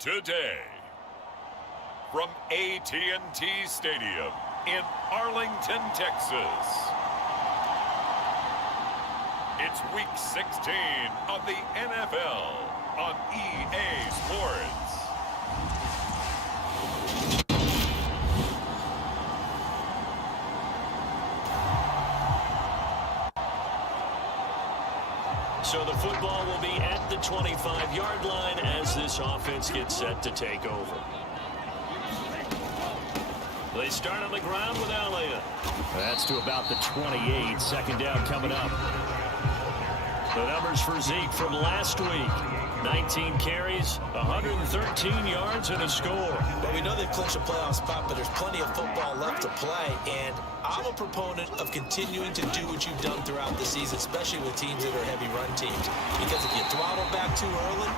Today, from AT&T Stadium in Arlington, Texas, it's Week 16 of the NFL on EA Sports. So the football will be at the 25-yard line as this offense gets set to take over. They start on the ground with Elliott. That's to about the 28. Second down coming up. The numbers for Zeke from last week. 19 carries, 113 yards, and a score. But we know they've clinched a playoff spot, but there's plenty of football left to play. And I'm a proponent of continuing to do what you've done throughout the season, especially with teams that are heavy run teams. Because if you throttle back too early,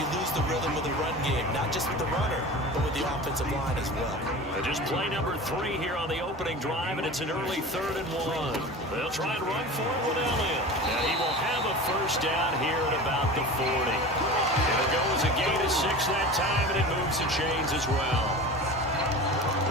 you lose the rhythm of the run game, not just with the runner, but with the offensive line as well. Just play number 3 here on the opening drive, and it's an early 3rd and 1. They'll try and run for it with Elliott. Now he will have a first down here at about the 40. It'll go as a gain of 6 that time, and it moves the chains as well.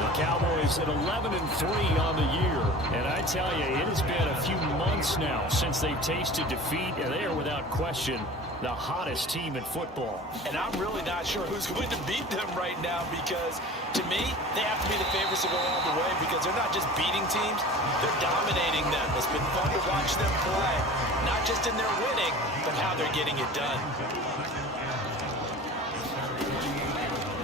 The Cowboys at 11-3 on the year, and I tell you, it has been a few months now since they've tasted defeat, and they are without question the hottest team in football. And I'm really not sure who's going to beat them right now, because to me, they have to be the favorites to go all the way, because they're not just beating teams, they're dominating them. It's been fun to watch them play, not just in their winning, but how they're getting it done.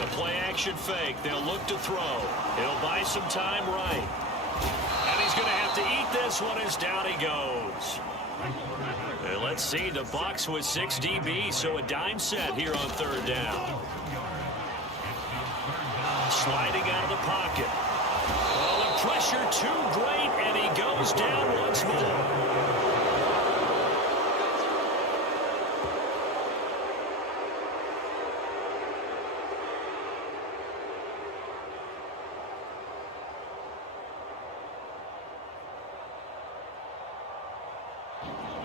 The play action fake. They'll look to throw. He'll buy some time right. And he's going to have to eat this one as down he goes. And let's see, the box was 6 DB, so a dime set here on 3rd down. Sliding out of the pocket. Oh, the pressure too great, and he goes down once more.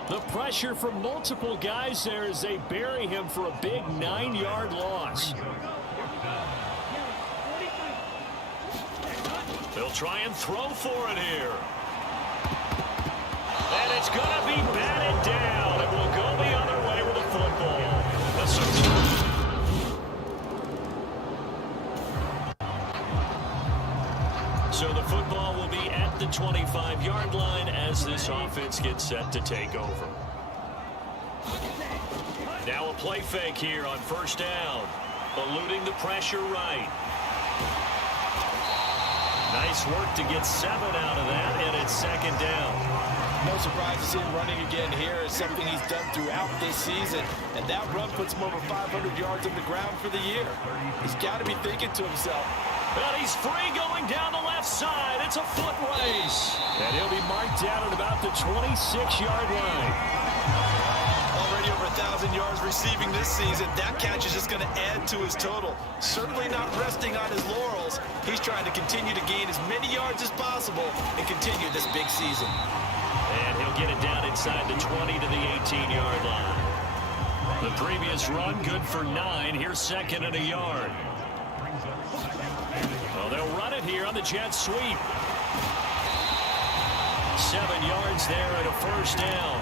The pressure from multiple guys there as they bury him for a big 9-yard loss. They'll try and throw for it here. And it's going to be batted down. It will go the other way with the football. So the football will be at the 25-yard line as this offense gets set to take over. Now a play fake here on 1st down. Eluding the pressure right. Nice work to get 7 out of that, and it's 2nd down. No surprise to see him running again here. It's something he's done throughout this season. And that run puts him over 500 yards on the ground for the year. He's got to be thinking to himself, and he's free going down the left side. It's a foot race. And he'll be marked down at about the 26-yard line. Already over 1,000 yards receiving this season. That catch is just going to add to his total. Certainly not resting on his laurels. He's trying to continue to gain as many yards as possible and continue this big season. And he'll get it down inside the 20 to the 18-yard line. The previous run good for 9. Here's 2nd and a yard. Well, they'll run it here on the jet sweep. 7 yards there and a 1st down.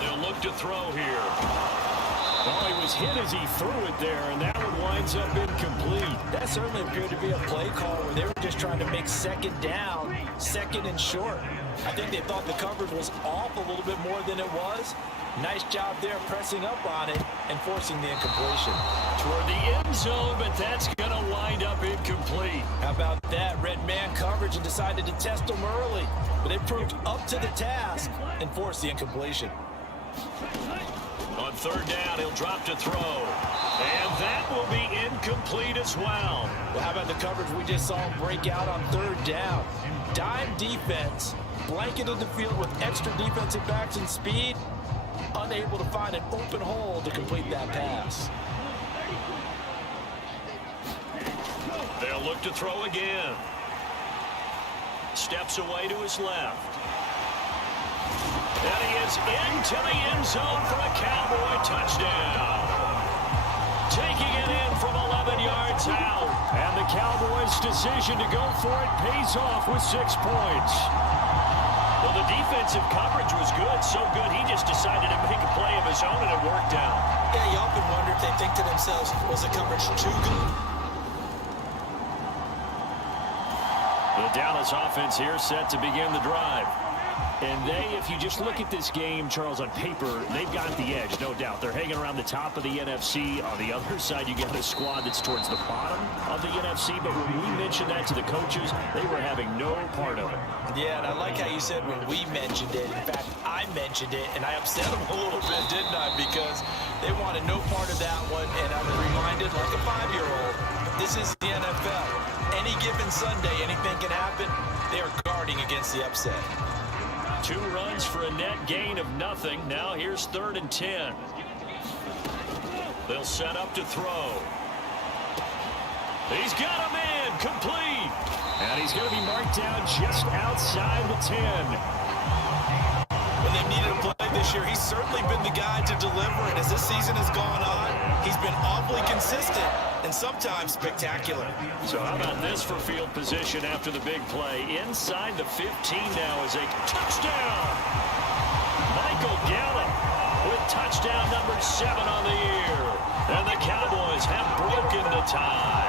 They'll look to throw here. Well, he was hit as he threw it there, and that one winds up incomplete. That certainly appeared to be a play call where they were just trying to make 2nd down, 2nd and short. I think they thought the coverage was off a little bit more than it was. Nice job there pressing up on it and forcing the incompletion. Toward the end zone, but that's going to wind up incomplete. How about that? Red man coverage and decided to test them early. But they proved up to the task and forced the incompletion. On 3rd down, he'll drop to throw. And that will be incomplete as well. Well, how about the coverage we just saw him break out on 3rd down? Dime defense, blanketed the field with extra defensive backs and speed. Unable to find an open hole to complete that pass. They'll look to throw again. Steps away to his left. And he is into the end zone for a Cowboy touchdown. Taking it in from 11 yards out. And the Cowboys' decision to go for it pays off with 6 points. Well, the defensive coverage was good, so good he just decided to make a play of his own, and it worked out. Yeah, you often wonder if they think to themselves, was the coverage too good? The Dallas offense here set to begin the drive. And if you just look at this game, Charles, on paper, they've got the edge, no doubt. They're hanging around the top of the NFC. On the other side, you got a squad that's towards the bottom of the NFC. But when we mentioned that to the coaches, they were having no part of it. Yeah, and I like how you said when we mentioned it. In fact, I mentioned it, and I upset them a little bit, didn't I? Because they wanted no part of that one, and I was reminded, like a 5-year-old, this is the NFL. Any given Sunday, anything can happen. They are guarding against the upset. 2 runs for a net gain of nothing. Now here's 3rd and 10. They'll set up to throw. He's got a man, complete. And he's going to be marked down just outside the 10. When they've needed a play this year, he's certainly been the guy to deliver. And as this season has gone on, he's been awfully consistent and sometimes spectacular. So how about this for field position after the big play? Inside the 15 now is a touchdown. Michael Gallup with touchdown number 7 on the year. And the Cowboys have broken the tie.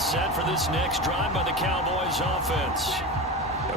Set for this next drive by the Cowboys offense.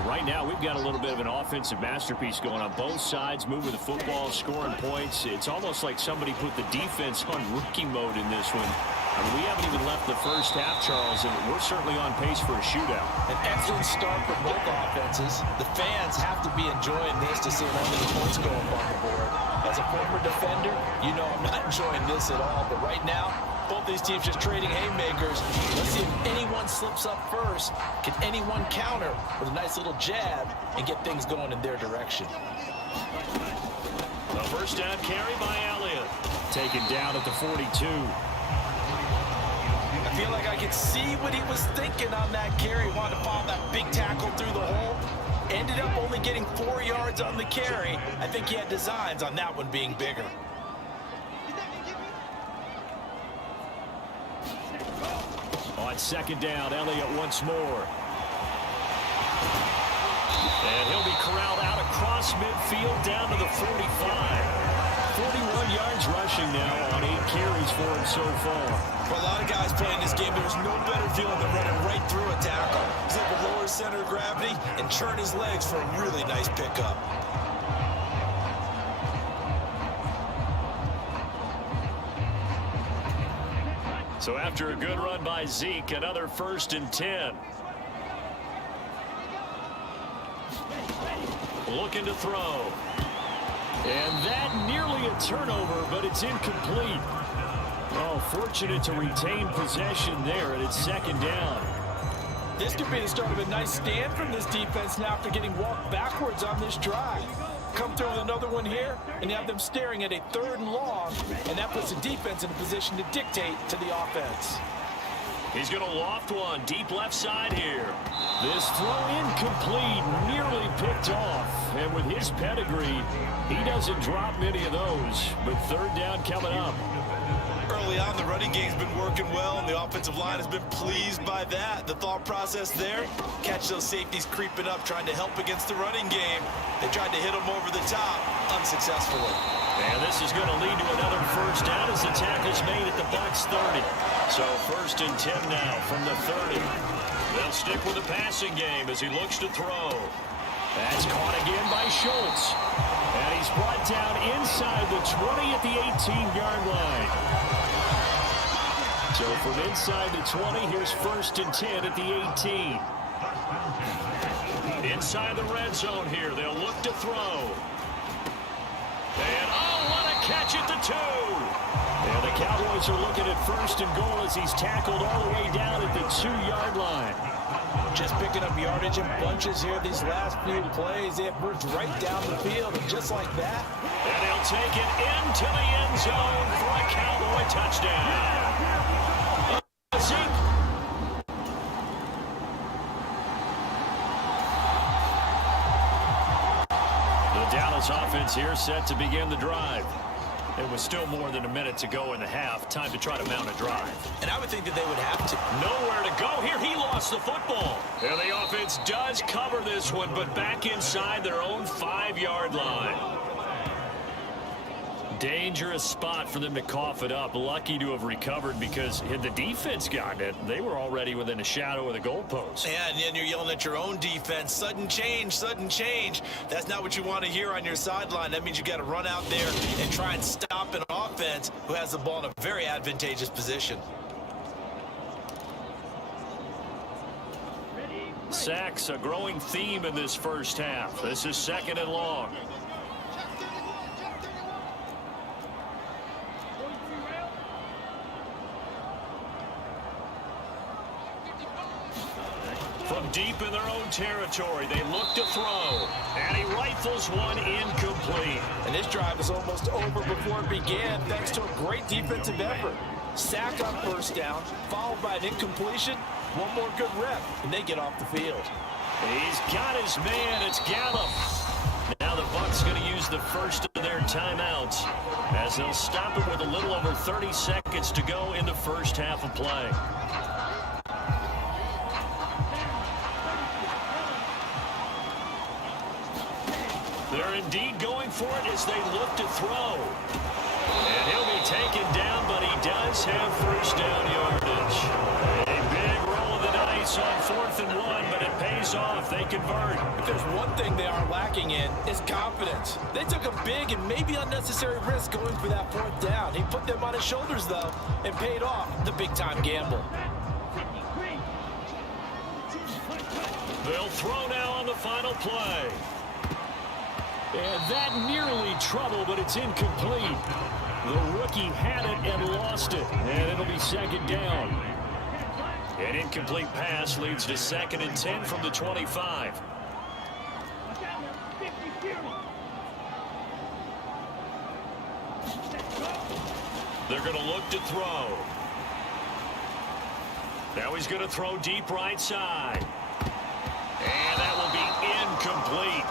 Right now, we've got a little bit of an offensive masterpiece going on. Both sides moving the football, scoring points. It's almost like somebody put the defense on rookie mode in this one. I mean, we haven't even left the first half, Charles, and we're certainly on pace for a shootout. An excellent start for both offenses. The fans have to be enjoying this to see how many points go up on the board. As a former defender, you know I'm not enjoying this at all, but right now, both these teams just trading haymakers. Let's see if anyone slips up first. Can anyone counter with a nice little jab and get things going in their direction? The first down carry by Elliott. Taken down at the 42. I feel like I could see what he was thinking on that carry. Wanted to follow that big tackle through the hole. Ended up only getting 4 yards on the carry. I think he had designs on that one being bigger. On 2nd down, Elliott once more. And he'll be corralled out across midfield down to the 45. 41 yards rushing now on 8 carries for him so far. For a lot of guys playing this game, there's no better feeling than running right through a tackle. He's able to lower his center of gravity and churn his legs for a really nice pickup. So after a good run by Zeke, another 1st and 10. Looking to throw. And that nearly a turnover, but it's incomplete. Oh, fortunate to retain possession there, and it's 2nd down. This could be the start of a nice stand from this defense now after getting walked backwards on this drive. Come through with another one here, and you have them staring at a 3rd and long, and that puts the defense in a position to dictate to the offense. He's going to loft one deep left side here. This throw incomplete, nearly picked off. And with his pedigree, he doesn't drop many of those. But 3rd down coming up. Early on, the running game's been working well, and the offensive line has been pleased by that. The thought process there, catch those safeties creeping up, trying to help against the running game. They tried to hit them over the top, unsuccessfully. And this is going to lead to another 1st down as the tackle's made at the Bucs 30. So 1st and 10 now from the 30. They'll stick with the passing game as he looks to throw. That's caught again by Schultz. And he's brought down inside the 20 at the 18-yard line. So from inside the 20, here's 1st and 10 at the 18. Inside the red zone here, they'll look to throw. And oh, what a catch at the 2. And the Cowboys are looking at 1st and goal as he's tackled all the way down at the 2-yard line. Just picking up yardage in bunches here these last few plays. They have moved right down the field, and just like that. And he'll take it into the end zone for a Cowboy touchdown. Zeke. The Dallas offense here set to begin the drive. It was still more than a minute to go in the half. Time to try to mount a drive. And I would think that they would have to. Nowhere to go here. He lost the football. And the offense does cover this one, but back inside their own 5-yard line. Dangerous spot for them to cough it up. Lucky to have recovered because had the defense gotten it, they were already within a shadow of the goalpost. Yeah, and then you're yelling at your own defense. Sudden change, sudden change. That's not what you want to hear on your sideline. That means you got to run out there and try and stop an offense who has the ball in a very advantageous position. Sacks, a growing theme in this first half. This is 2nd and long. From deep in their own territory, they look to throw. And he rifles one incomplete. And this drive is almost over before it began, thanks to a great defensive effort. Sack on first down, followed by an incompletion. One more good rep, and they get off the field. He's got his man. It's Gallup. Now the Bucs going to use the first of their timeouts as they'll stop it with a little over 30 seconds to go in the first half of play. They're indeed going for it as they look to throw. And he'll be taken down, but he does have first down yardage. A big roll of the dice on 4th and 1, but it pays off. They convert. If there's one thing they are lacking in, it's confidence. They took a big and maybe unnecessary risk going for that 4th down. He put them on his shoulders, though, and paid off the big-time gamble. They'll throw now on the final play. And that nearly trouble, but it's incomplete. The rookie had it and lost it. And it'll be 2nd down. An incomplete pass leads to 2nd and 10 from the 25. They're going to look to throw. Now he's going to throw deep right side. And that will be incomplete.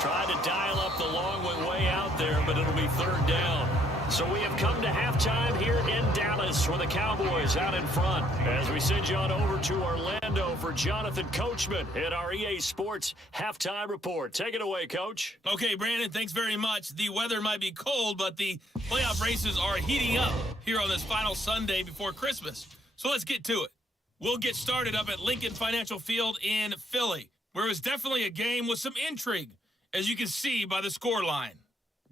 Tried to dial up the long way out there, but it'll be 3rd down. So we have come to halftime here in Dallas with the Cowboys out in front. As we send you on over to Orlando for Jonathan Coachman at our EA Sports Halftime Report. Take it away, Coach. Okay, Brandon, thanks very much. The weather might be cold, but the playoff races are heating up here on this final Sunday before Christmas. So let's get to it. We'll get started up at Lincoln Financial Field in Philly, where it was definitely a game with some intrigue, as you can see by the scoreline.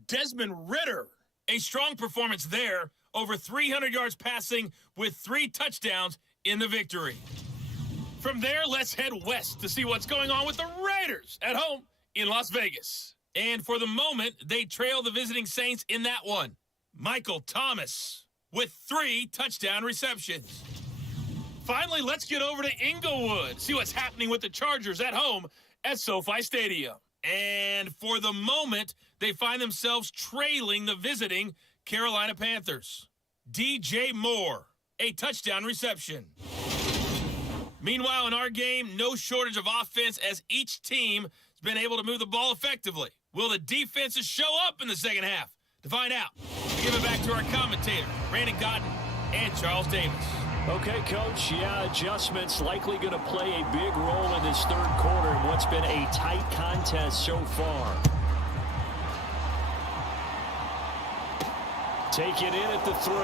Desmond Ridder, a strong performance there, over 300 yards passing with 3 touchdowns in the victory. From there, let's head west to see what's going on with the Raiders at home in Las Vegas. And for the moment, they trail the visiting Saints in that one. Michael Thomas with 3 touchdown receptions. Finally, let's get over to Inglewood, see what's happening with the Chargers at home at SoFi Stadium. And for the moment, they find themselves trailing the visiting Carolina Panthers. DJ Moore, a touchdown reception. Meanwhile, in our game, no shortage of offense as each team has been able to move the ball effectively. Will the defenses show up in the second half? To find out, we give it back to our commentator, Brandon Cotton and Charles Davis. Okay, Coach, adjustments likely going to play a big role in this 3rd quarter in what's been a tight contest so far. Take it in at the 3.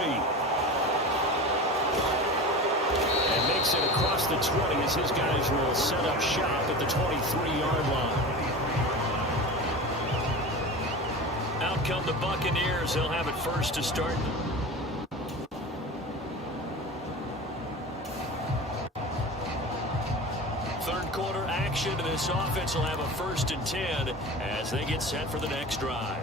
And makes it across the 20 as his guys will set up shop at the 23-yard line. Out come the Buccaneers. They'll have it first to start. Third quarter action. This offense will have a 1st and 10 as they get set for the next drive.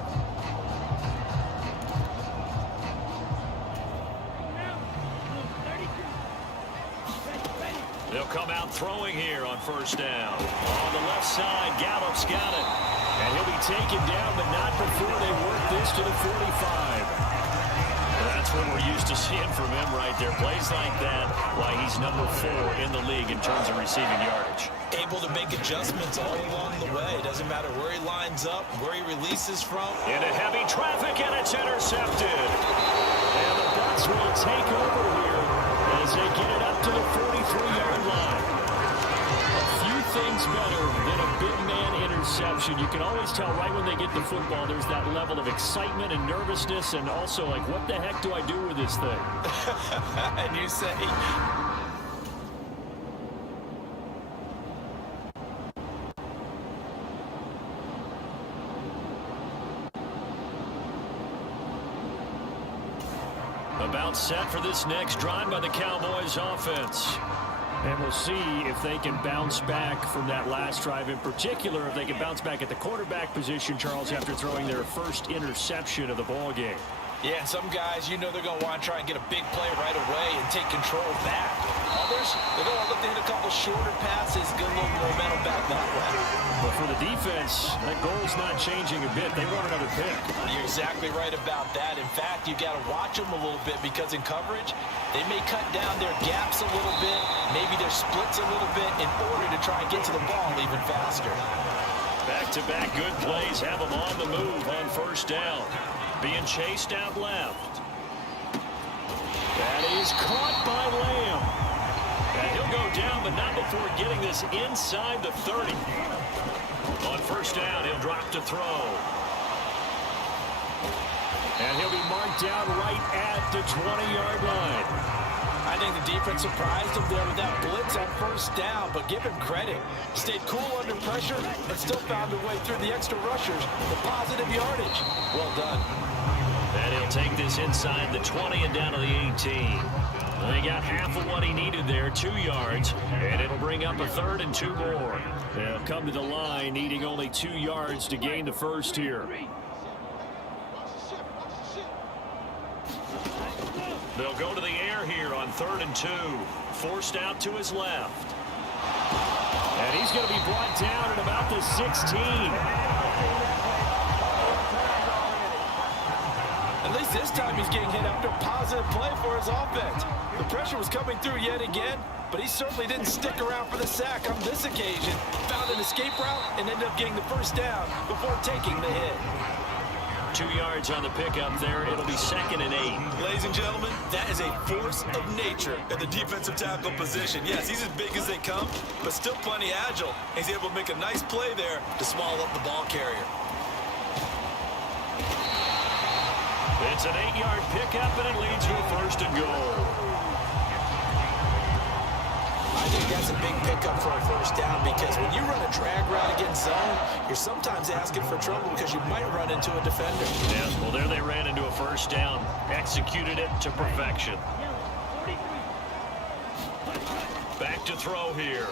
They'll come out throwing here on first down. On the left side, Gallup's got it. And he'll be taken down, but not before they work this to the 45. That's what we're used to seeing from him right there. Plays like that, why he's number 4 in the league in terms of receiving yardage. Able to make adjustments all along the way. Doesn't matter where he lines up, where he releases from. Into heavy traffic, and it's intercepted. And the Bucs will take over here as they get it up to the 43-yard line. A few things better than a big man interception. You can always tell right when they get the football, there's that level of excitement and nervousness, and also like, what the heck do I do with this thing? And you say... About set for this next drive by the Cowboys offense. And we'll see if they can bounce back from that last drive in particular, if they can bounce back at the quarterback position, Charles, after throwing their first interception of the ball game. Yeah, and some guys, you know they're going to want to try and get a big play right away and take control back. Others, they're going to look to hit a couple shorter passes, get a little momentum back that way. But for the defense, that goal's not changing a bit. They want another pick. You're exactly right about that. In fact, you got to watch them a little bit because in coverage, they may cut down their gaps a little bit, maybe their splits a little bit in order to try and get to the ball even faster. Back-to-back good plays have them on the move on first down. Being chased out left. That is caught by Lamb. And he'll go down, but not before getting this inside the 30. On first down, he'll drop to throw. And he'll be marked down right at the 20-yard line. I think the defense surprised him there with that blitz on first down, but give him credit. Stayed cool under pressure and still found a way through the extra rushers for positive yardage. Well done. And he'll take this inside the 20 and down to the 18. They got half of what he needed there, 2 yards, and it'll bring up a 3rd and 2 more. They'll come to the line needing only 2 yards to gain the first here. They'll go to the air here on 3rd and 2. Forced out to his left. And he's going to be brought down at about the 16. At least this time he's getting hit after a positive play for his offense. The pressure was coming through yet again, but he certainly didn't stick around for the sack on this occasion. Found an escape route and ended up getting the first down before taking the hit. 2 yards on the pickup there. It'll be 2nd and 8. Ladies and gentlemen, that is a force of nature at the defensive tackle position. Yes, he's as big as they come, but still plenty agile. He's able to make a nice play there to swallow up the ball carrier. It's an 8-yard pickup, and it leads to a 1st and goal. I think that's a big pickup for a first down because when you run a drag route against zone, you're sometimes asking for trouble because you might run into a defender. Yes, well, there they ran into a first down. Executed it to perfection. Back to throw here.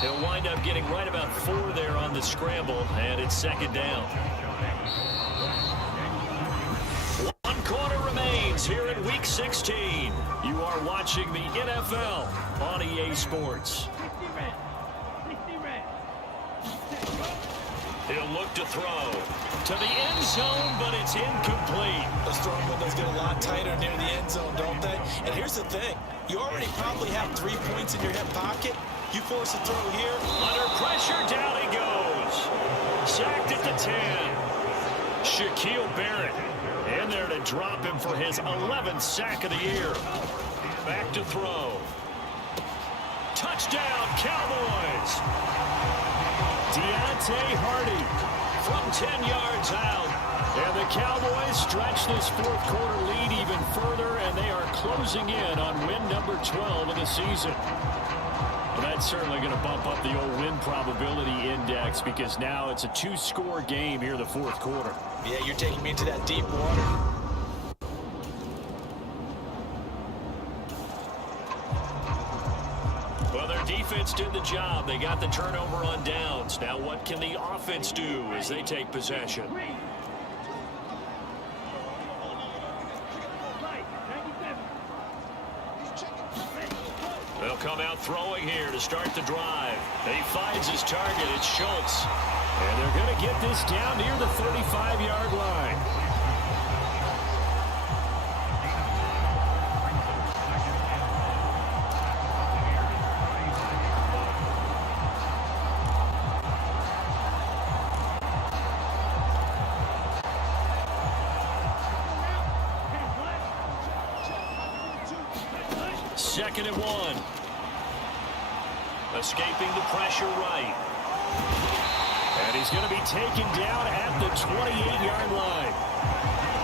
He'll wind up getting right about 4 there on the scramble, and it's 2nd down. 1 quarter remains here in Week 16. You are watching the NFL on EA Sports. He'll look to throw to the end zone, but it's incomplete. Those throwing windows get a lot tighter near the end zone, don't they? And here's the thing. You already probably have 3 points in your hip pocket. You force a throw here. Under pressure, down he goes. Sacked at the 10. Shaquille Barrett in there to drop him for his 11th sack of the year. Back to throw. Touchdown, Cowboys. Deontay Hardy from 10 yards out. And the Cowboys stretch this 4th quarter lead even further, and they are closing in on win number 12 of the season. Well, that's certainly going to bump up the old win probability index because now it's a 2-score game here in the 4th quarter. Yeah, you're taking me into that deep water. Well, their defense did the job. They got the turnover on downs. Now what can the offense do as they take possession? throwing here to start the drive. And he finds his target. It's Schultz. And they're going to get this down near the 35-yard line. Second and 1. Escaping the pressure right. And he's going to be taken down at the 28-yard line.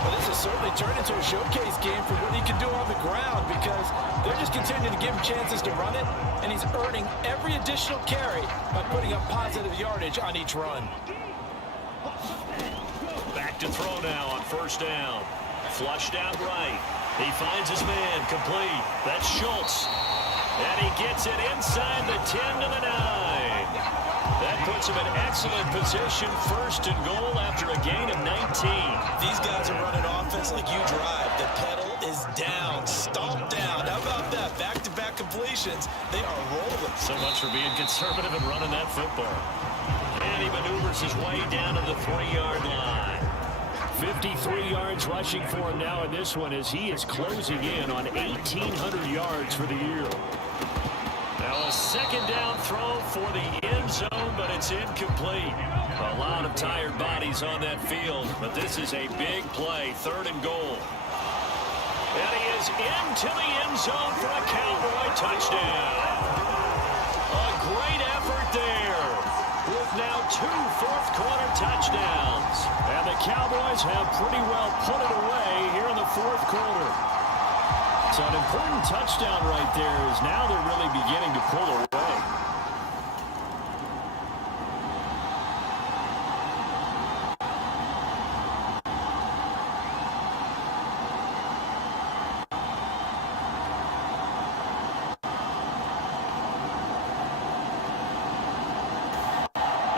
Well, this has certainly turned into a showcase game for what he can do on the ground because they're just continuing to give him chances to run it, and he's earning every additional carry by putting up positive yardage on each run. Back to throw now on first down. Flushed out right. He finds his man complete. That's Schultz. And he gets it inside the 10 to the 9. That puts him in excellent position, first and goal after a gain of 19. These guys are running offense like you drive. The pedal is down, stomped down. How about that? Back-to-back completions. They are rolling. So much for being conservative and running that football. And he maneuvers his way down to the 3-yard line. 53 yards rushing for him now in this one as he is closing in on 1,800 yards for the year. Now a second down throw for the end zone, but it's incomplete. A lot of tired bodies on that field, but this is a big play, third and goal. And he is into the end zone for a Cowboy touchdown. A great effort there with now 2 fourth-quarter touchdowns. And the Cowboys have pretty well put it away here in the fourth quarter. So an important touchdown right there is now they're really beginning to pull away.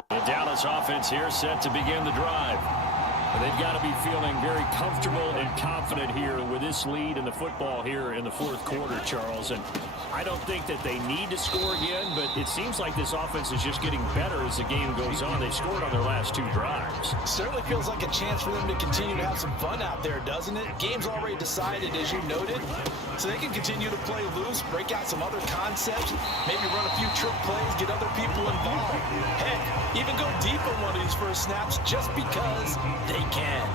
The Dallas offense here set to begin the drive. They've got to be feeling very comfortable and confident here with this lead in the football here in the fourth quarter, Charles. And I don't think that they need to score again, but it seems like this offense is just getting better as the game goes on. They've scored on their last 2 drives. Certainly feels like a chance for them to continue to have some fun out there, doesn't it? Game's already decided, as you noted, so they can continue to play loose, break out some other concepts, maybe run a few trick plays, get other people involved. Heck, even go deep on one of these first snaps just because they can.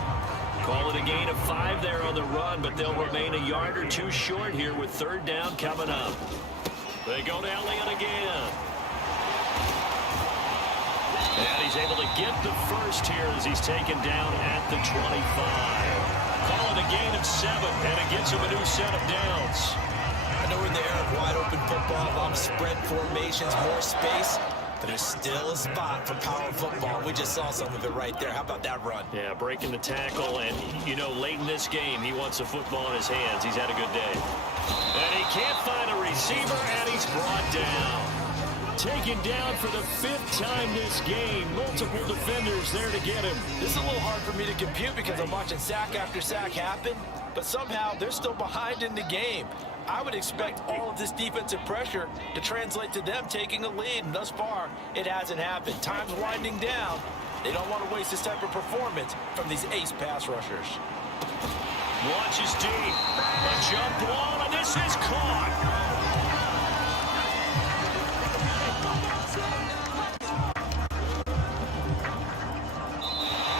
Call it a gain of 5 there on the run, but they'll remain a yard or 2 short here with third down coming up. They go to Elliott again. And he's able to get the first here as he's taken down at the 25. Call it a gain of 7, and it gets him a new set of downs. I know we're in the era of wide open football, a lot of spread formations, more space. But there's still a spot for power football. We just saw some of it right there. How about that run? Yeah, breaking the tackle, and, you know, late in this game, he wants the football in his hands. He's had a good day. And he can't find a receiver, and he's brought down. Taken down for the 5th time this game. Multiple defenders there to get him. This is a little hard for me to compute because I'm watching sack after sack happen, but somehow they're still behind in the game. I would expect all of this defensive pressure to translate to them taking a lead, and thus far, it hasn't happened. Time's winding down. They don't want to waste this type of performance from these ace pass rushers. Launches deep. A jump ball, and this is caught.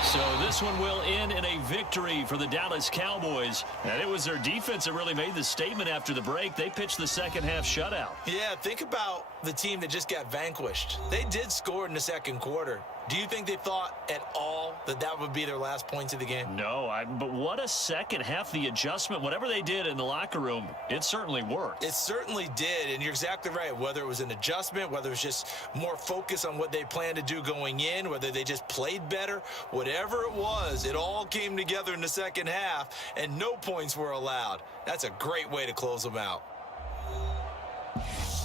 So this one will end in a victory for the Dallas Cowboys. And it was their defense that really made the statement after the break. They pitched the second half shutout. Yeah, think about the team that just got vanquished. They did score in the second quarter. Do you think they thought at all that that would be their last points of the game? No, but what a second half. The adjustment, whatever they did in the locker room, it certainly worked. It certainly did, and you're exactly right. Whether it was an adjustment, whether it was just more focus on what they planned to do going in, whether they just played better, whatever it was, it all came together in the second half, and no points were allowed. That's a great way to close them out.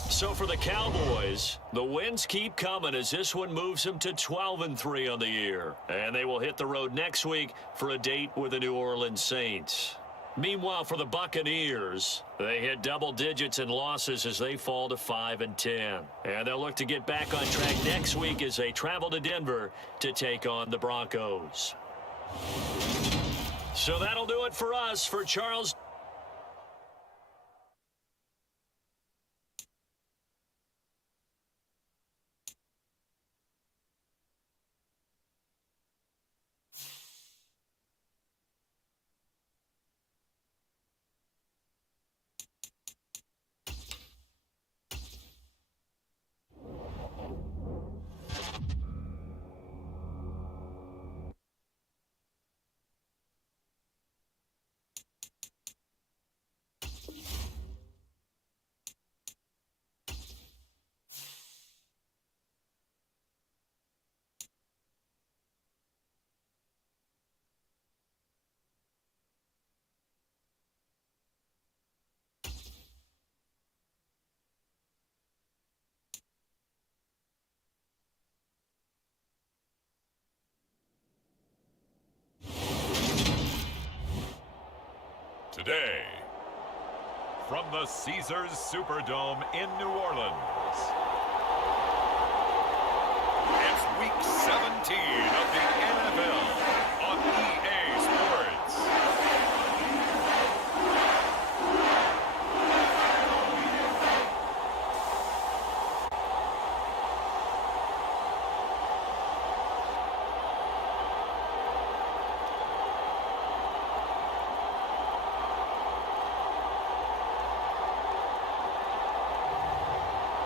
So for the Cowboys, the wins keep coming as this one moves them to 12-3 on the year. And they will hit the road next week for a date with the New Orleans Saints. Meanwhile, for the Buccaneers, they hit double digits in losses as they fall to 5-10. And they'll look to get back on track next week as they travel to Denver to take on the Broncos. So that'll do it for us. For Charles... Today, from the Caesars Superdome in New Orleans, it's Week 17 of the NFL on EA Sports.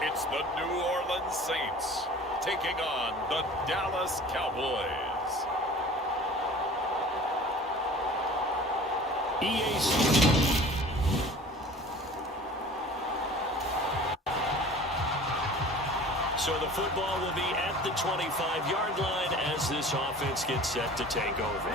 It's the New Orleans Saints taking on the Dallas Cowboys. So the football will be at the 25-yard line as this offense gets set to take over.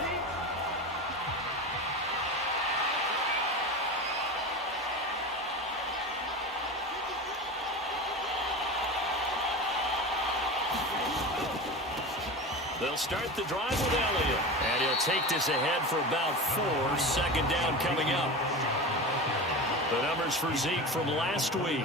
They'll start the drive with Elliott. And he'll take this ahead for about 4. Second down coming up. The numbers for Zeke from last week.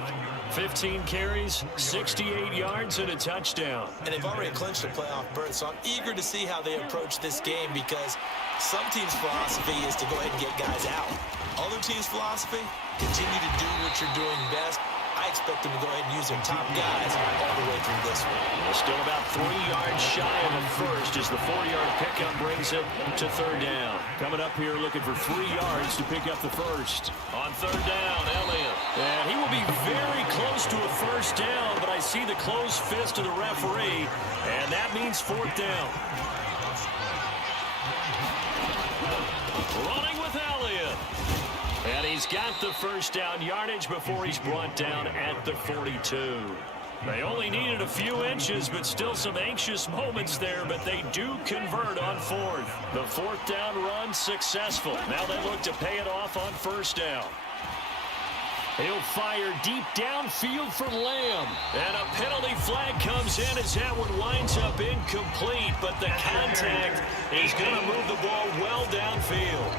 15 carries, 68 yards, and a touchdown. And they've already clinched a playoff berth, so I'm eager to see how they approach this game because some teams' philosophy is to go ahead and get guys out. Other teams' philosophy, continue to do what you're doing best. I expect them to go ahead and use their top guys all the way through this one. They're still about 3 yards shy of the first as the 4-yard pickup brings it to third down. Coming up here looking for 3 yards to pick up the first. On third down, Elliott. And he will be very close to a first down, but I see the closed fist of the referee, and that means fourth down. Running with Elliott. And he's got the first down yardage before he's brought down at the 42. They only needed a few inches, but still some anxious moments there, but they do convert on fourth. The fourth down run successful. Now they look to pay it off on first down. He'll fire deep downfield for Lamb. And a penalty flag comes in as that one winds up incomplete, but the contact is going to move the ball well downfield.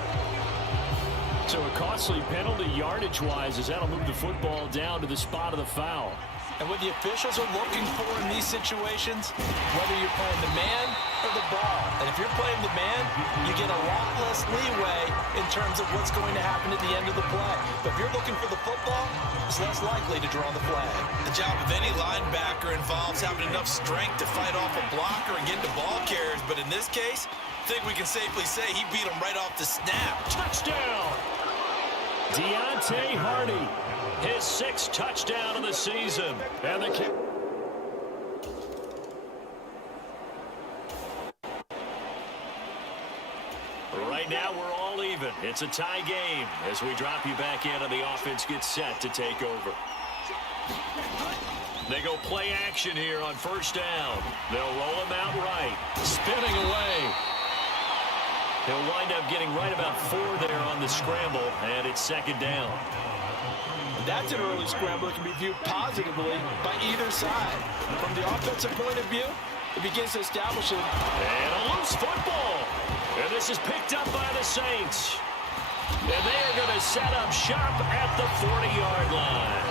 So a costly penalty yardage-wise as that'll move the football down to the spot of the foul. And what the officials are looking for in these situations, whether you're playing the man or the ball, and if you're playing the man, you get a lot less leeway in terms of what's going to happen at the end of the play. But if you're looking for the football, it's less likely to draw the flag. The job of any linebacker involves having enough strength to fight off a blocker and get into ball carriers, but in this case, I think we can safely say he beat him right off the snap. Touchdown! Deontay Hardy, his 6th touchdown of the season. And the kick. Right now, we're all even. It's a tie game as we drop you back in and the offense gets set to take over. They go play action here on first down. They'll roll him out right. Spinning away. He'll wind up getting right about 4 there on the scramble, and it's second down. That's an early scramble that can be viewed positively by either side. From the offensive point of view, it begins to establish it. And a loose football. And this is picked up by the Saints. And they are going to set up shop at the 40-yard line.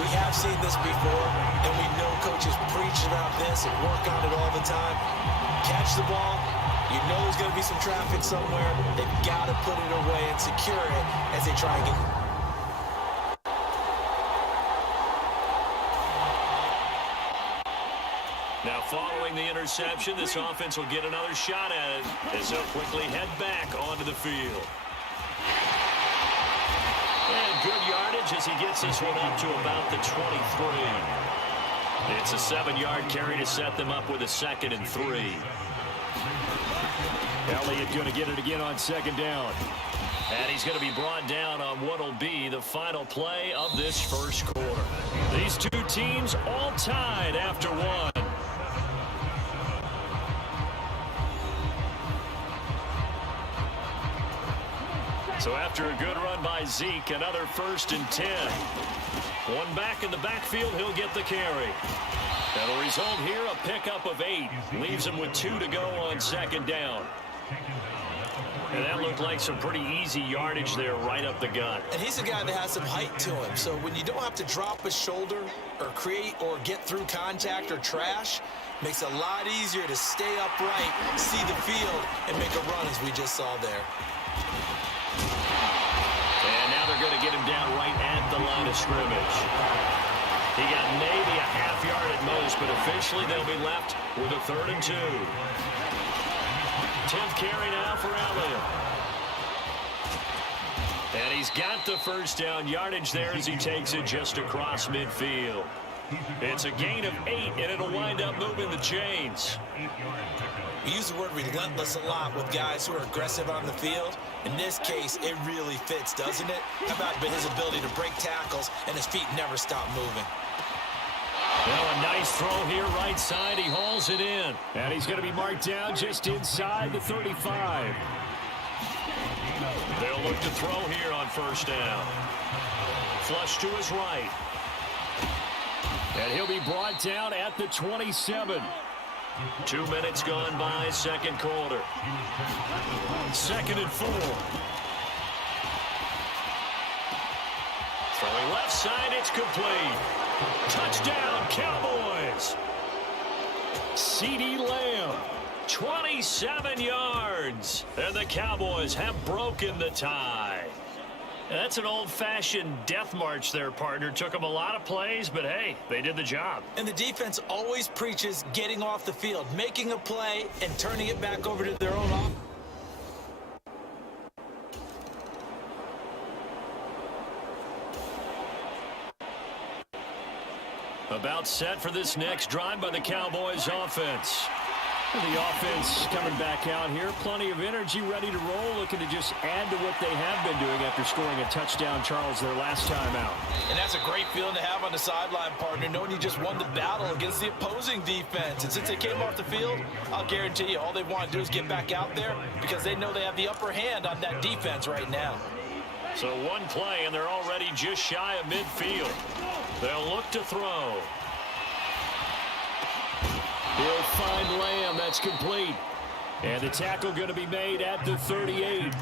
We have seen this before, and we know coaches preach about this and work on it all the time. Catch the ball. You know there's going to be some traffic somewhere. They've got to put it away and secure it as they try and get. Now, following the interception, this offense will get another shot at it as they'll quickly head back onto the field. And good yardage as he gets this one up to about the 23. It's a 7-yard carry to set them up with a 2nd and 3. Elliott going to get it again on 2nd down. And he's going to be brought down on what will be the final play of this first quarter. These two teams all tied after one. So after a good run by Zeke, another 1st and 10. One back in the backfield, he'll get the carry. And the result here, a pickup of 8. Leaves him with 2 to go on 2nd down. And that looked like some pretty easy yardage there right up the gut. And he's a guy that has some height to him. So when you don't have to drop a shoulder or create or get through contact or trash, makes it a lot easier to stay upright, see the field, and make a run as we just saw there. And now they're going to get him down right at the line of scrimmage. He got maybe a half yard at most, but officially they'll be left with a 3rd and 2. 10th carry now for Elliott. And he's got the first down yardage there as he takes it just across midfield. It's a gain of 8, and it'll wind up moving the chains. We use the word relentless a lot with guys who are aggressive on the field. In this case, it really fits, doesn't it? How about his ability to break tackles and his feet never stop moving? Well, a nice throw here right side. He hauls it in. And he's going to be marked down just inside the 35. They'll look to throw here on 1st down. Flush to his right. And he'll be brought down at the 27. 2 minutes gone by, 2nd quarter. 2nd and 4. Throwing left side, it's complete. Touchdown, Cowboys. CeeDee Lamb. 27 yards. And the Cowboys have broken the tie. That's an old-fashioned death march there, partner. Took them a lot of plays, but hey, they did the job. And the defense always preaches getting off the field, making a play, and turning it back over to their own offense. About set for this next drive by the Cowboys offense. The offense coming back out here. Plenty of energy, ready to roll, looking to just add to what they have been doing after scoring a touchdown, Charles, their last time out. And that's a great feeling to have on the sideline, partner, knowing you just won the battle against the opposing defense. And since they came off the field, I'll guarantee you all they want to do is get back out there because they know they have the upper hand on that defense right now. So one play, and they're already just shy of midfield. They'll look to throw. He'll find Lamb. That's complete. And the tackle going to be made at the 38.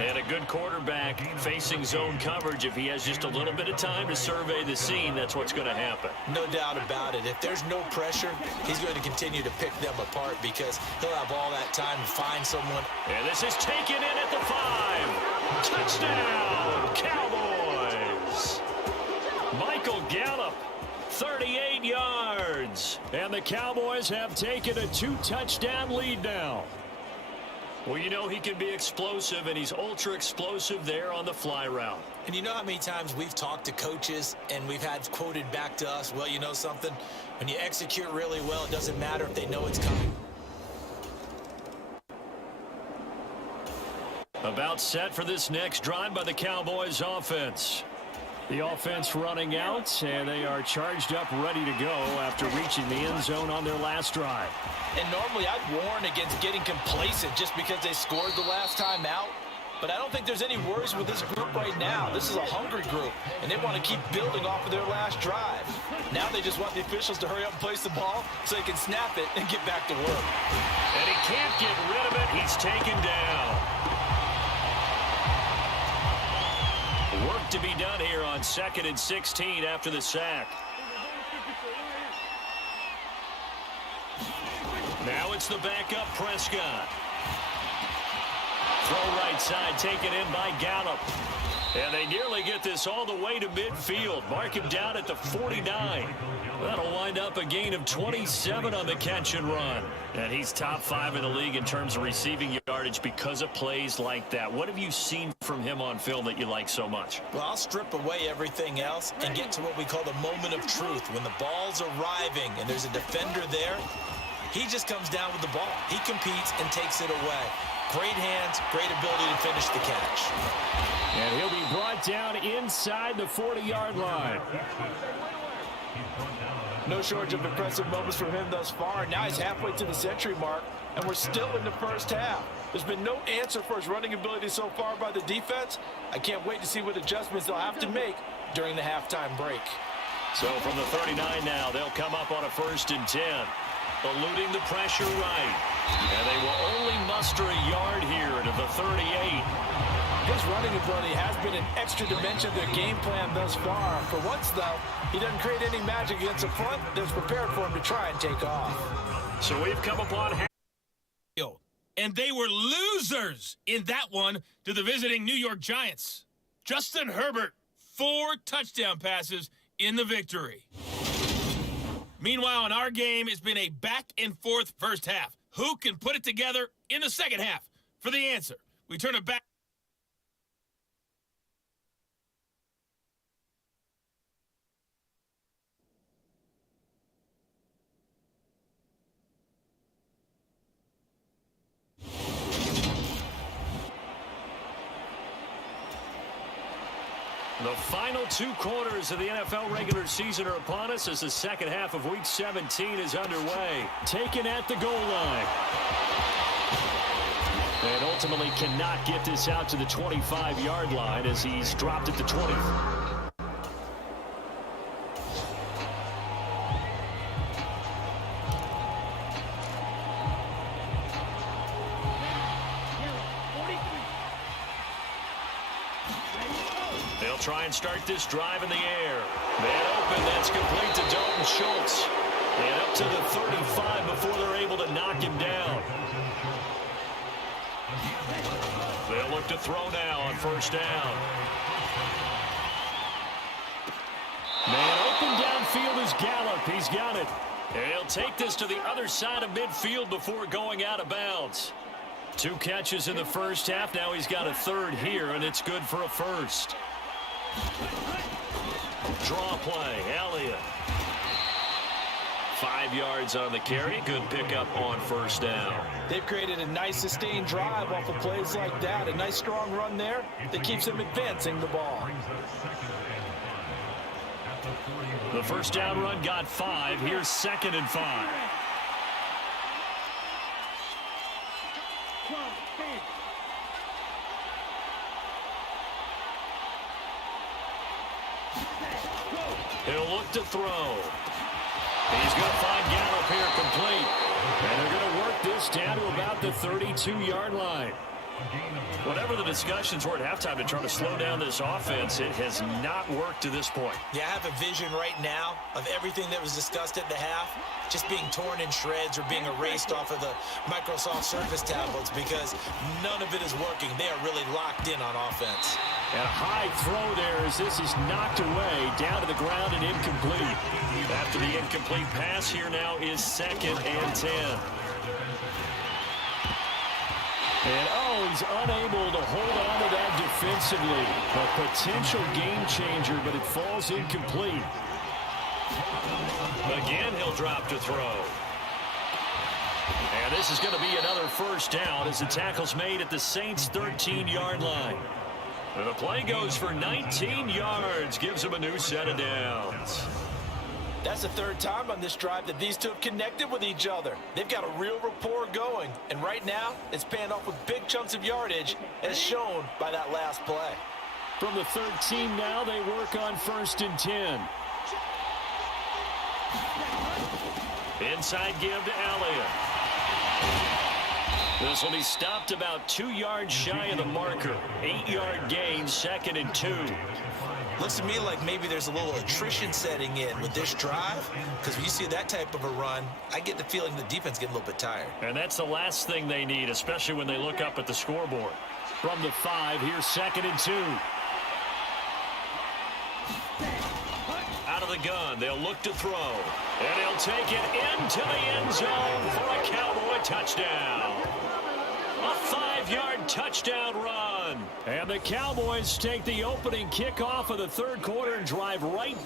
And a good quarterback facing zone coverage. If he has just a little bit of time to survey the scene, that's what's going to happen. No doubt about it. If there's no pressure, he's going to continue to pick them apart because he'll have all that time to find someone. And this is taken in at the 5. Touchdown, Cowboys. Michael Gallup, 38 yards. And the Cowboys have taken a 2-touchdown lead now. Well, you know he can be explosive, and he's ultra-explosive there on the fly route. And you know how many times we've talked to coaches and we've had quoted back to us, well, you know something? When you execute really well, it doesn't matter if they know it's coming. About set for this next drive by the Cowboys offense. The offense running out, and they are charged up, ready to go after reaching the end zone on their last drive. And normally I'd warn against getting complacent just because they scored the last time out. but I don't think there's any worries with this group right now. This is a hungry group, and they want to keep building off of their last drive. Now they just want the officials to hurry up and place the ball so they can snap it and get back to work. And he can't get rid of it. He's taken down. Work to be done here on 2nd and 16 after the sack. Now it's the backup Prescott. Throw right side, taken in by Gallup. And they nearly get this all the way to midfield. Mark him down at the 49. That'll wind up a gain of 27 on the catch and run. And he's top 5 in the league in terms of receiving yardage because of plays like that. What have you seen from him on film that you like so much? Well, I'll strip away everything else and get to what we call the moment of truth. When the ball's arriving and there's a defender there, he just comes down with the ball. He competes and takes it away. Great hands, great ability to finish the catch. And he'll be brought down inside the 40-yard line. No shortage of impressive moments from him thus far. Now he's halfway to the century mark, and we're still in the first half. There's been no answer for his running ability so far by the defense. I can't wait to see what adjustments they'll have to make during the halftime break. So from the 39 now, they'll come up on a 1st and 10. Eluding the pressure right. And they will only muster a yard here to the 38. His running ability has been an extra dimension of their game plan thus far. For once, though, he doesn't create any magic against the front that's prepared for him to try and take off. So we've come upon half. And they were losers in that one to the visiting New York Giants. Justin Herbert, 4 touchdown passes in the victory. Meanwhile, in our game, it's been a back-and-forth first half. Who can put it together in the second half? For the answer, we turn it back. The final 2 quarters of the NFL regular season are upon us as the second half of Week 17 is underway. Taken at the goal line. And ultimately cannot get this out to the 25-yard line as he's dropped at the 20. They'll try and start this drive in the air. Man open, that's complete to Dalton Schultz. And up to the 35 before they're able to knock him down. They'll look to throw now on 1st down. Man open downfield is Gallup. He's got it. And he'll take this to the other side of midfield before going out of bounds. 2 catches in the first half. Now he's got a 3rd here, and it's good for a 1st. Draw play, Elliott. 5 yards on the carry. Good pickup on 1st down. They've created a nice sustained drive off of plays like that. A nice strong run there that keeps them advancing the ball. The 1st down run got 5. Here's 2nd and 5. He'll look to throw. He's going to find Gallup here complete. And they're going to work this down to about the 32-yard line. Whatever the discussions were at halftime to try to slow down this offense, it has not worked to this point. Yeah, I have a vision right now of everything that was discussed at the half just being torn in shreds or being erased off of the Microsoft Surface tablets because none of it is working. They are really locked in on offense. And a high throw there as this is knocked away down to the ground and incomplete. After the incomplete pass, here now is 2nd and 10. And, he's unable to hold on to that defensively. A potential game changer, but it falls incomplete. Again, he'll drop to throw. And this is going to be another 1st down as the tackle's made at the Saints' 13-yard line. And the play goes for 19 yards, gives him a new set of downs. That's the third time on this drive that these two have connected with each other. They've got a real rapport going, and right now it's paying off with big chunks of yardage, as shown by that last play. From the 13 now, they work on 1st and 10. Inside give to Elliott. This will be stopped about 2 yards shy of the marker. 8-yard gain, 2nd and 2. Looks to me like maybe there's a little attrition setting in with this drive, because when you see that type of a run, I get the feeling the defense getting a little bit tired. And that's the last thing they need, especially when they look up at the scoreboard. From the 5, here's 2nd and 2. Out of the gun, they'll look to throw. And he'll take it into the end zone for a Cowboy touchdown. A 5-yard touchdown run. And the Cowboys take the opening kickoff of the third quarter and drive right.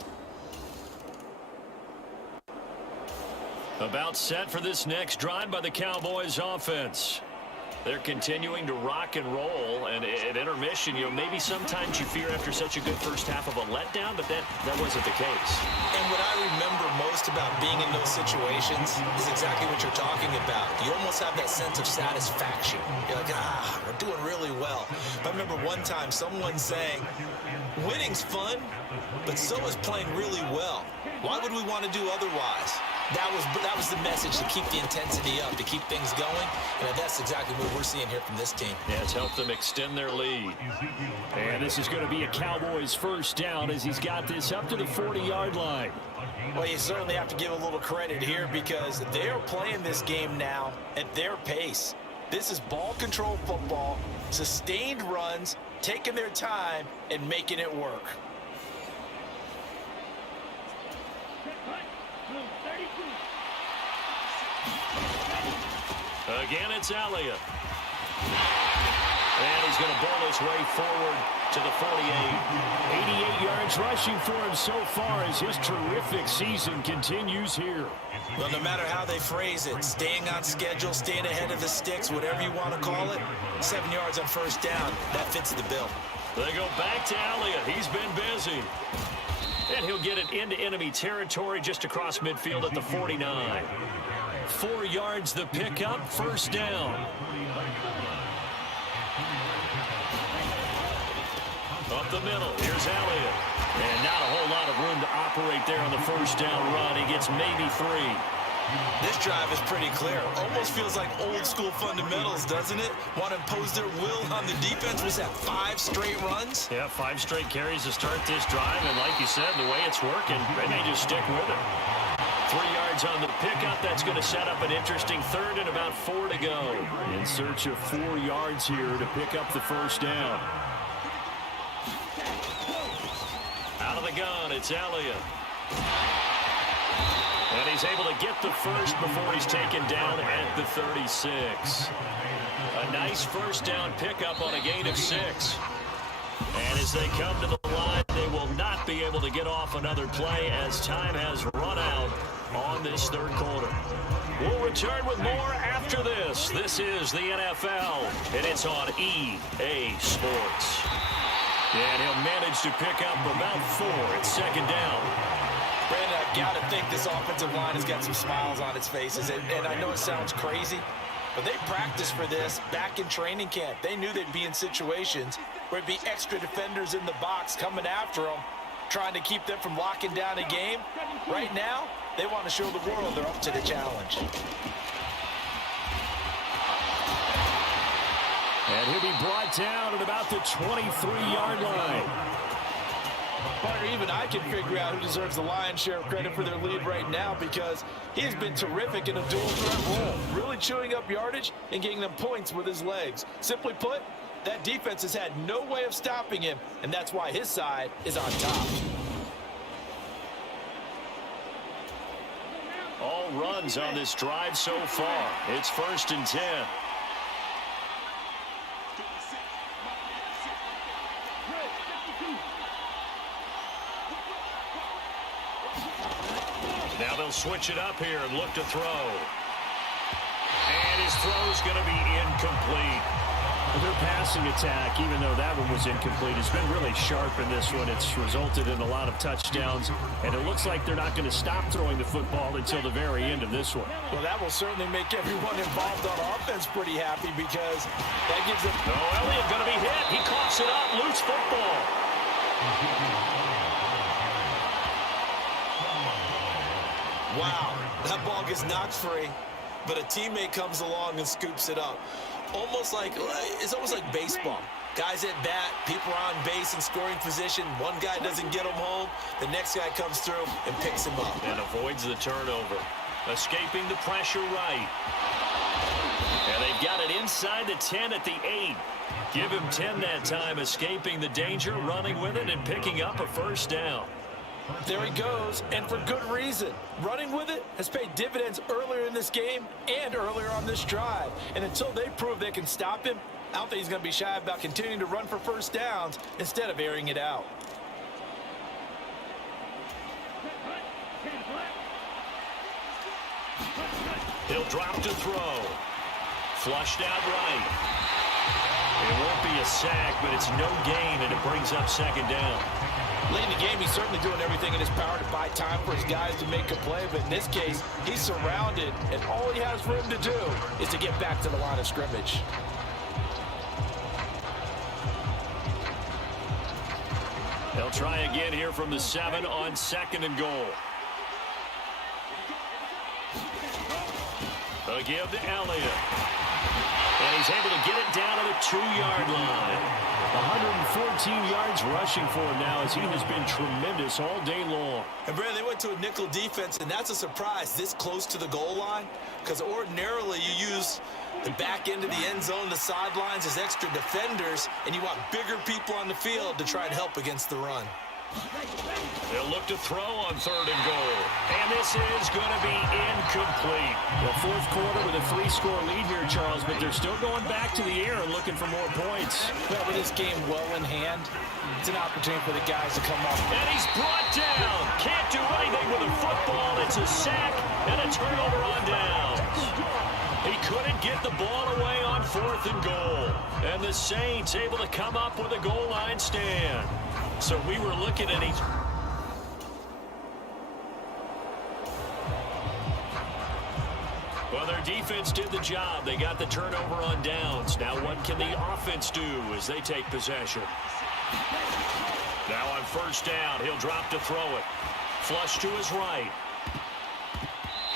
About set for this next drive by the Cowboys offense. They're continuing to rock and roll, and at intermission, maybe sometimes you fear after such a good first half of a letdown, but that wasn't the case. And what I remember most about being in those situations is exactly what you're talking about. You almost have that sense of satisfaction. You're like, we're doing really well. But I remember one time someone saying, winning's fun, but so is playing really well. Why would we want to do otherwise? That was the message, to keep the intensity up, to keep things going, and that's exactly what we're seeing here from this team. Yeah, it's helped them extend their lead. And this is going to be a Cowboys first down as he's got this up to the 40-yard line. Well, you certainly have to give a little credit here because they're playing this game now at their pace. This is ball control football, sustained runs, taking their time, and making it work. Again, it's Elliott. And he's going to ball his way forward to the 48. 88 yards rushing for him so far as his terrific season continues here. Well, no matter how they phrase it, staying on schedule, staying ahead of the sticks, whatever you want to call it, 7 yards on first down, that fits the bill. They go back to Elliott. He's been busy. And he'll get it into enemy territory just across midfield at the 49. 4 yards the pickup, first down. Up the middle, here's Elliott. And not a whole lot of room to operate there on the first down run. He gets maybe 3. This drive is pretty clear. Almost feels like old school fundamentals, doesn't it? Want to impose their will on the defense. Was that 5 straight runs? Yeah, 5 straight carries to start this drive. And like you said, the way it's working, they may just stick with it. 3 yards on the pickup. That's going to set up an interesting third and about 4 to go. In search of 4 yards here to pick up the first down. Out of the gun, it's Elliott. And he's able to get the first before he's taken down at the 36. A nice first down pickup on a gain of 6. And as they come to the line, they will not be able to get off another play as time has run out on this third quarter. We'll return with more after this. This is the NFL, and it's on EA Sports. And he'll manage to pick up about 4 at second down. Brandon, I've got to think this offensive line has got some smiles on its faces. And I know it sounds crazy, but they practiced for this back in training camp. They knew they'd be in situations where it'd be extra defenders in the box coming after them, trying to keep them from locking down a game. Right now, they want to show the world they're up to the challenge. And he'll be brought down at about the 23-yard line. Partner, even I can figure out who deserves the lion's share of credit for their lead right now because he has been terrific in a dual threat role, really chewing up yardage and getting them points with his legs. Simply put, that defense has had no way of stopping him, and that's why his side is on top. All runs on this drive so far. It's 1st and 10. Now they'll switch it up here and look to throw. And his throw's going to be incomplete. Their passing attack, even though that one was incomplete, has been really sharp in this one. It's resulted in a lot of touchdowns, and it looks like they're not going to stop throwing the football until the very end of this one. Well, that will certainly make everyone involved on offense pretty happy because that gives them... No, Elliott going to be hit. He coughs it up. Loose football. Wow, that ball gets knocked free, but a teammate comes along and scoops it up. It's almost like baseball. Guys at bat, people are on base in scoring position. One guy doesn't get him home. The next guy comes through and picks him up. And avoids the turnover. Escaping the pressure right. And they've got it inside the 10 at the 8. Give him 10 that time, escaping the danger, running with it, and picking up a first down. There he goes, and for good reason. Running with it has paid dividends earlier in this game and earlier on this drive. And until they prove they can stop him, I don't think he's going to be shy about continuing to run for first downs instead of airing it out. He'll drop to throw. Flushed out right. It won't be a sack, but it's no gain, and it brings up second down. Late in the game, he's certainly doing everything in his power to buy time for his guys to make a play, but in this case, he's surrounded, and all he has for him to do is to get back to the line of scrimmage. They'll try again here from the 7 on 2nd and goal. A give to Elliott. And he's able to get it down to the 2-yard line. 114 yards rushing for him now as he has been tremendous all day long. And, Brad, they went to a nickel defense, and that's a surprise this close to the goal line because ordinarily you use the back end of the end zone, the sidelines as extra defenders, and you want bigger people on the field to try and help against the run. They'll look to throw on 3rd and goal. And this is going to be incomplete. The fourth quarter with a 3-score lead here, Charles, but they're still going back to the air and looking for more points. Well, with this game well in hand, it's an opportunity for the guys to come up. And he's brought down. Can't do anything with a football. It's a sack and a turnover on downs. He couldn't get the ball away on 4th and goal. And the Saints able to come up with a goal line stand. So we were looking at each... Well, their defense did the job. They got the turnover on downs. Now what can the offense do as they take possession? Now on 1st down, he'll drop to throw it. Flush to his right.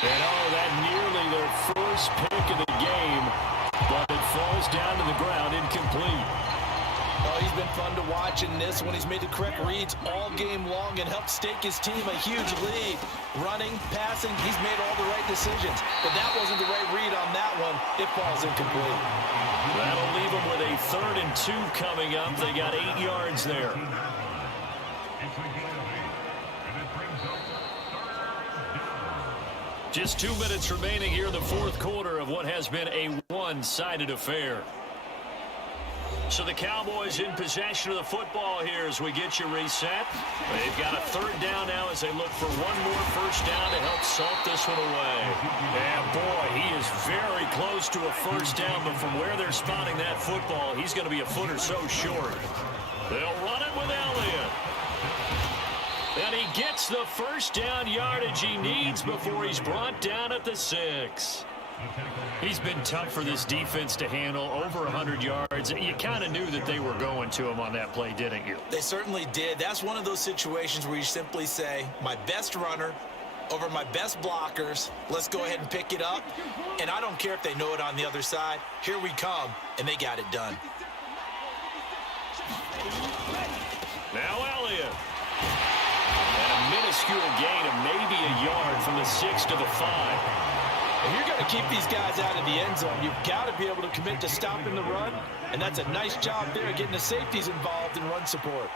And that nearly their first pick of the game, but it falls down to the ground incomplete. Oh, he's been fun to watch in this when he's made the correct reads all game long and helped stake his team a huge lead. Running, passing, he's made all the right decisions. But that wasn't the right read on that one. It falls incomplete. That'll leave them with a 3rd and 2 coming up. They got 8 yards there. Just 2 minutes remaining here in the 4th quarter of what has been a one-sided affair. So the Cowboys in possession of the football here as we get you reset. They've got a 3rd down now as they look for one more first down to help salt this one away. And boy, he is very close to a first down, but from where they're spotting that football, he's going to be a foot or so short. They'll run it with Elliott. And he gets the first down yardage he needs before he's brought down at the 6. He's been tough for this defense to handle, over 100 yards. You kind of knew that they were going to him on that play, didn't you? They certainly did. That's one of those situations where you simply say, my best runner over my best blockers. Let's go ahead and pick it up. And I don't care if they know it on the other side. Here we come, and they got it done. Now Elliott. And a minuscule gain of maybe a yard from the 6 to the 5. If you're going to keep these guys out of the end zone, you've got to be able to commit to stopping the run, and that's a nice job there getting the safeties involved in run support.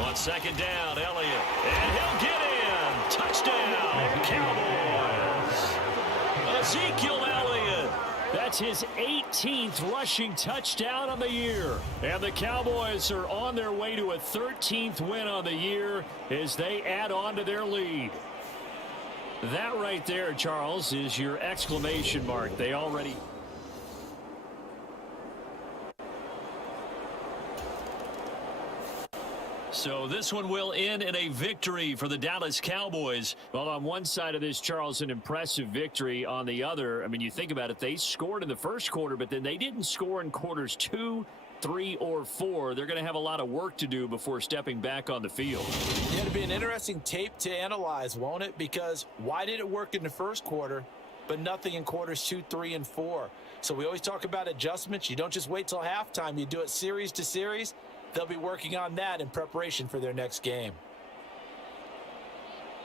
On 2nd down, Elliott. And he'll get in. Touchdown, Cowboys. Ezekiel Elliott. That's his 18th rushing touchdown on the year. And the Cowboys are on their way to a 13th win on the year as they add on to their lead. That right there, Charles, is your exclamation mark. They already... So this one will end in a victory for the Dallas Cowboys. Well, on one side of this, Charles, an impressive victory. On the other, I mean, you think about it, they scored in the first quarter, but then they didn't score in quarters 2, 3, or 4. They're going to have a lot of work to do before stepping back on the field. Yeah, it'll be an interesting tape to analyze, won't it? Because why did it work in the first quarter, but nothing in quarters 2, 3, and 4? So we always talk about adjustments. You don't just wait till halftime. You do it series to series. They'll be working on that in preparation for their next game.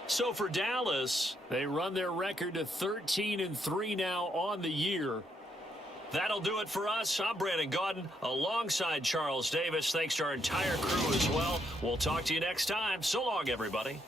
So for Dallas, they run their record to 13-3 now on the year. That'll do it for us. I'm Brandon Gaudin alongside Charles Davis. Thanks to our entire crew as well. We'll talk to you next time. So long, everybody.